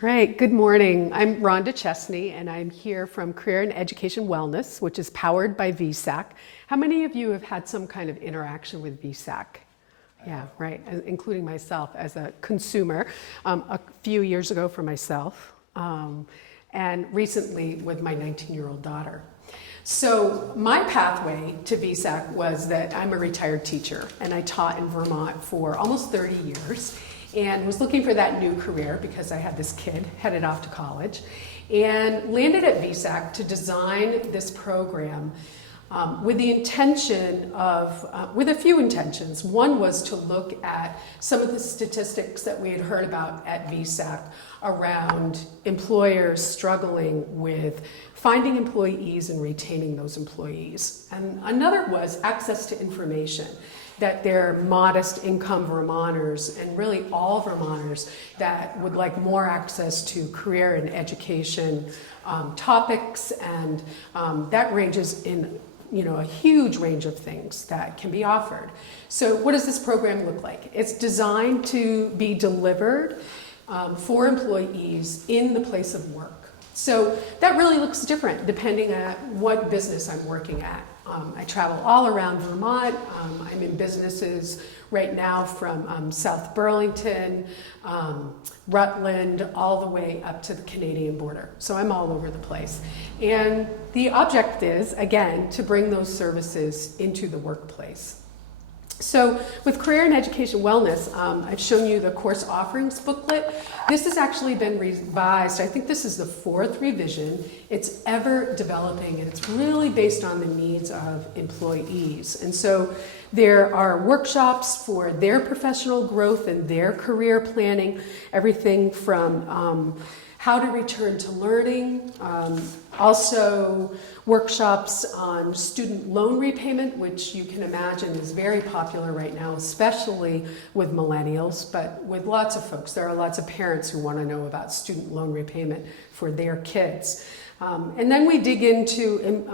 All right, good morning. I'm Rhonda Chesney, and I'm here from Career and Education Wellness, which is powered by VSAC. How many of you have had some kind of interaction with VSAC? Yeah, right, including myself as a consumer, a few years ago for myself, and recently with my 19-year-old daughter. So my pathway to VSAC was that I'm a retired teacher, and I taught in Vermont for almost 30 years. And was looking for that new career because I had this kid headed off to college, and landed at VSAC to design this program with the intention of, with a few intentions. One was to look at some of the statistics that we had heard about at VSAC around employers struggling with finding employees and retaining those employees. And another was access to information, that they're modest income Vermonters and really all Vermonters that would like more access to career and education topics, and that ranges in a huge range of things that can be offered. So what does this program look like? It's designed to be delivered for employees in the place of work. So that really looks different depending on what business I'm working at. I travel all around Vermont. I'm in businesses right now from South Burlington, Rutland, all the way up to the Canadian border. So I'm all over the place. And the object is, again, to bring those services into the workplace. So with Career and Education Wellness, I've shown you the course offerings booklet. This has actually been revised. I think this is the 4th revision. It's ever developing, and it's really based on the needs of employees. And so there are workshops for their professional growth and their career planning, everything from how to return to learning, also workshops on student loan repayment, which you can imagine is very popular right now, especially with millennials, but with lots of folks. There are lots of parents who want to know about student loan repayment for their kids. And then we dig into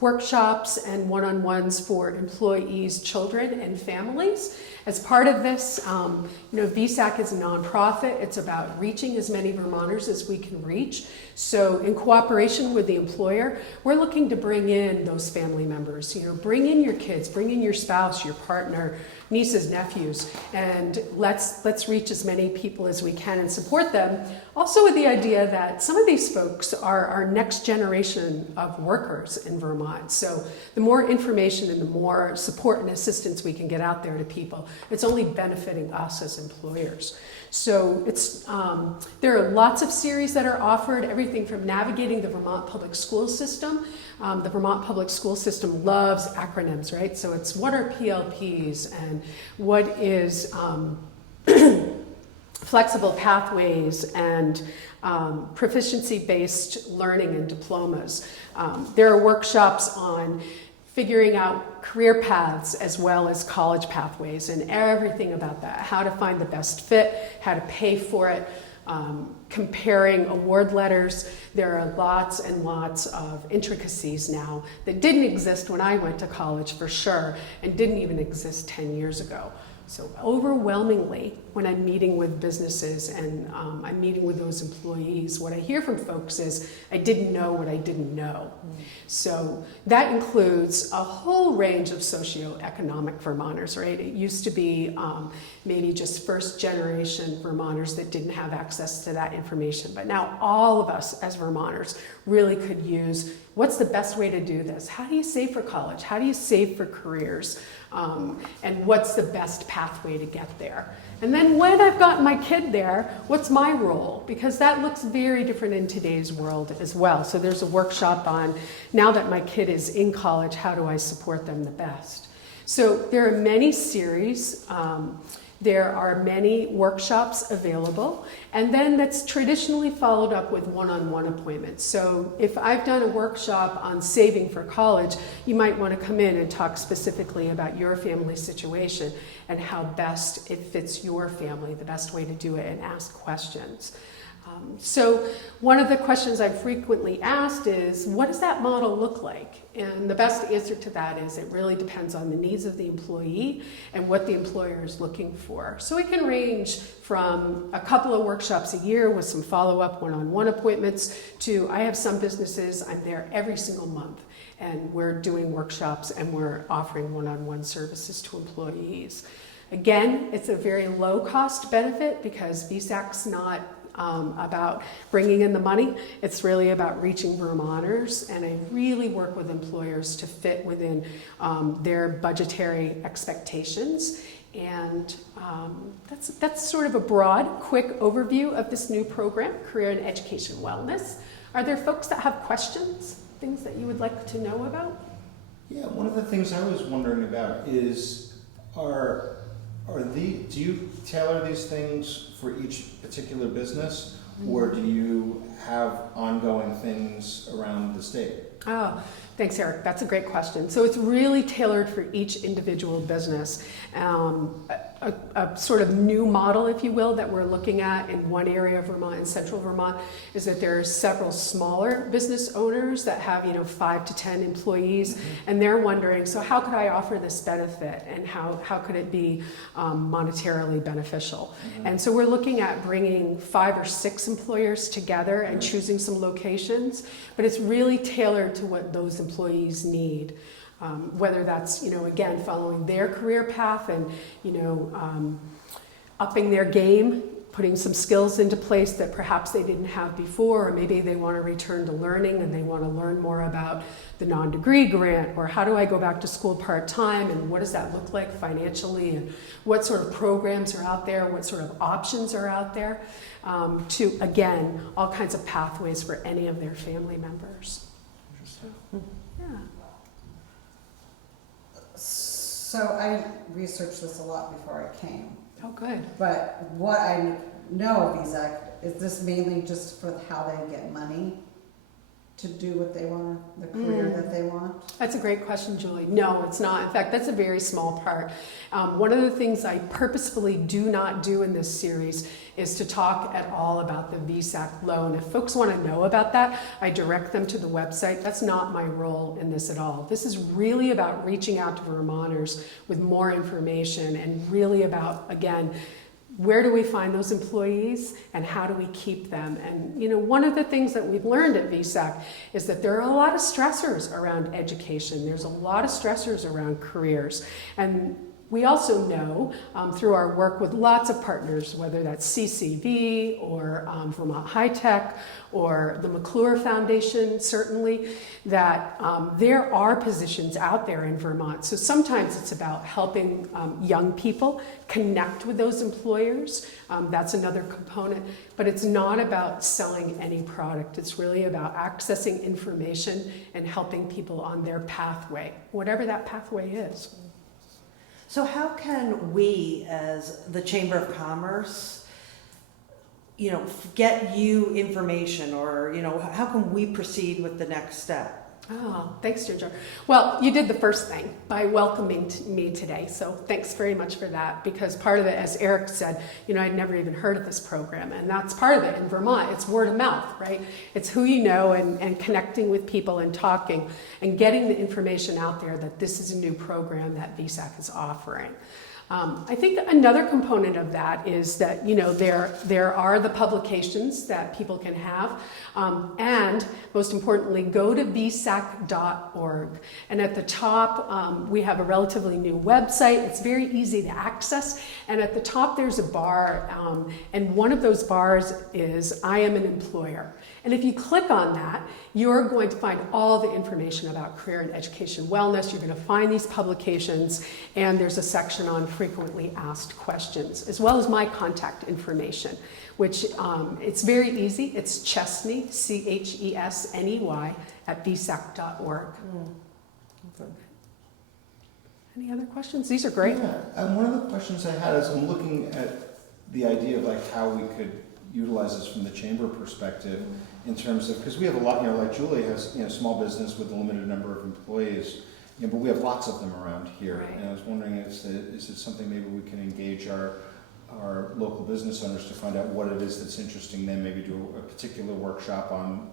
workshops and one-on-ones for employees, children, and families. As part of this, VSAC is a nonprofit. It's about reaching as many Vermonters as we can reach. So in cooperation with the employer, we're looking to bring in those family members. Bring in your kids, bring in your spouse, your partner, nieces, nephews, and let's reach as many people as we can and support them. Also with the idea that some of these folks are our next generation of workers in Vermont. So the more information and the more support and assistance we can get out there to people, it's only benefiting us as employers. So there are lots of series that are offered, everything from navigating the Vermont public school system. The Vermont public school system loves acronyms, right? So it's what are PLPs and what is flexible pathways and proficiency-based learning and diplomas. There are workshops on figuring out career paths as well as college pathways and everything about that, how to find the best fit, how to pay for it, comparing award letters. There are lots and lots of intricacies now that didn't exist when I went to college for sure, and didn't even exist 10 years ago. So overwhelmingly, when I'm meeting with businesses and I'm meeting with those employees, what I hear from folks is, I didn't know what I didn't know. So that includes a whole range of socioeconomic Vermonters, right? It used to be maybe just first generation Vermonters that didn't have access to that information. But now all of us as Vermonters really could use, what's the best way to do this? How do you save for college? How do you save for careers? And what's the best pathway to get there? And then when I've got my kid there, what's my role? Because that looks very different in today's world as well. So there's a workshop on, now that my kid is in college, how do I support them the best? So there are many series. There are many workshops available, and then that's traditionally followed up with one-on-one appointments. So if I've done a workshop on saving for college, you might want to come in and talk specifically about your family situation and how best it fits your family, the best way to do it, and ask questions. So one of the questions I've frequently asked is, what does that model look like? And the best answer to that is it really depends on the needs of the employee and what the employer is looking for. So it can range from a couple of workshops a year with some follow-up one-on-one appointments to I have some businesses, I'm there every single month and we're doing workshops and we're offering one-on-one services to employees. Again, it's a very low-cost benefit because VSAC's not about bringing in the money. It's really about reaching Vermonters, and I really work with employers to fit within their budgetary expectations. And that's sort of a broad, quick overview of this new program, Career in Education Wellness. Are there folks that have questions, things that you would like to know about? Yeah, one of the things I was wondering about is, do you tailor these things for each particular business, or do you have ongoing things around the state? Oh, thanks, Eric. That's a great question. So it's really tailored for each individual business. A sort of new model, if you will, that we're looking at in one area of Vermont, in central Vermont, is that there are several smaller business owners that have 5 to 10 employees, and they're wondering, so how could I offer this benefit, and how could it be monetarily beneficial? And so we're looking at bringing 5 or 6 employers together and choosing some locations, but it's really tailored to what those employees need. Whether that's, again, following their career path and, upping their game, putting some skills into place that perhaps they didn't have before, or maybe they want to return to learning and they want to learn more about the non-degree grant, or how do I go back to school part-time, and what does that look like financially, and what sort of programs are out there, what sort of options are out there, to, again, all kinds of pathways for any of their family members. So, yeah. So I researched this a lot before I came. Oh, good. But what I know of VSAC is this mainly just for how they get money to do what they want, the career that they want? That's a great question, Julie. No, it's not. In fact, that's a very small part. One of the things I purposefully do not do in this series is to talk at all about the VSAC loan. If folks want to know about that, I direct them to the website. That's not my role in this at all. This is really about reaching out to Vermonters with more information, and really about, again, where do we find those employees and how do we keep them? And one of the things that we've learned at VSAC is that there are a lot of stressors around education. There's a lot of stressors around careers. And we also know through our work with lots of partners, whether that's CCV or Vermont High Tech or the McClure Foundation, certainly, that there are positions out there in Vermont. So sometimes it's about helping young people connect with those employers. That's another component. But it's not about selling any product. It's really about accessing information and helping people on their pathway, whatever that pathway is. So how can we, as the Chamber of Commerce, get you information, or, how can we proceed with the next step? Oh, thanks, Ginger. Well, you did the first thing by welcoming me today, so thanks very much for that, because part of it, as Eric said, I'd never even heard of this program, and that's part of it in Vermont. It's word of mouth, right? It's who you know, and connecting with people and talking and getting the information out there that this is a new program that VSAC is offering. I think another component of that is that, there are the publications that people can have, and most importantly, go to vsac.org. And at the top, we have a relatively new website. It's very easy to access. And at the top, there's a bar, and one of those bars is I am an employer. And if you click on that, you're going to find all the information about career and education wellness. You're going to find these publications, and there's a section on frequently asked questions, as well as my contact information, which it's very easy. It's Chesney, Chesney, at vsac.org. Any other questions? These are great. Yeah, one of the questions I had is I'm looking at the idea of how we could utilize this from the chamber perspective in terms of, because we have a lot, like Julie has, small business with a limited number of employees, but we have lots of them around here. Right. And I was wondering, is it something maybe we can engage our our local business owners to find out what it is that's interesting them, maybe do a particular workshop on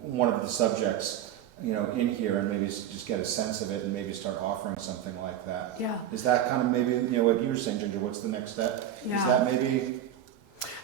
one of the subjects, you know, in here, and maybe just get a sense of it and maybe start offering something like that. Yeah. Is that kind of maybe, you know, what you were saying, Ginger, what's the next step? Yeah. Is that maybe,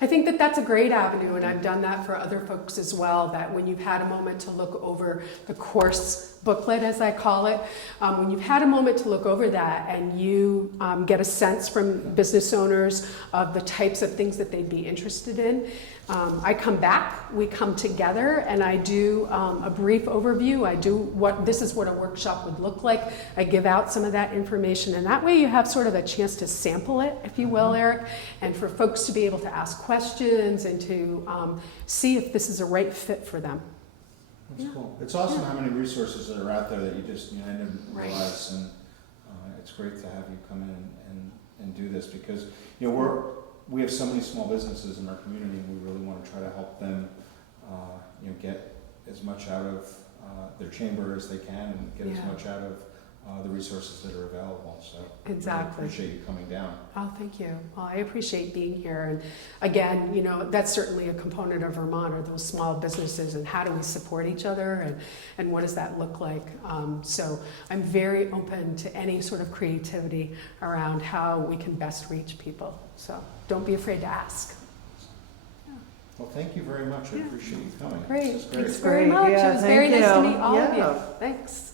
I think that that's a great avenue, and I've done that for other folks as well, that when you've had a moment to look over the course booklet, as I call it, when you've had a moment to look over that and you get a sense from business owners of the types of things that they'd be interested in, I come back, we come together, and I do a brief overview. I do this is what a workshop would look like. I give out some of that information, and that way you have sort of a chance to sample it, if you will, Eric, and for folks to be able to ask questions and to see if this is a right fit for them. that's cool. It's awesome how many resources that are out there that you just, you know, I didn't realize, and it's great to have you come in and do this, because, you know, we have so many small businesses in our community, and we really want to try to help them, you know, get as much out of their chamber as they can, and get as much out of the resources that are available. So Exactly. I appreciate you coming down. Oh, thank you. Well, I appreciate being here. And again, you know, that's certainly a component of Vermont, are those small businesses, and how do we support each other, and what does that look like? So I'm very open to any sort of creativity around how we can best reach people. So don't be afraid to ask. Well, thank you very much. I appreciate you coming. Great. This is great. Thanks very Great. much. Yeah, It was very thank nice to you. meet all of you. Yeah. Thanks.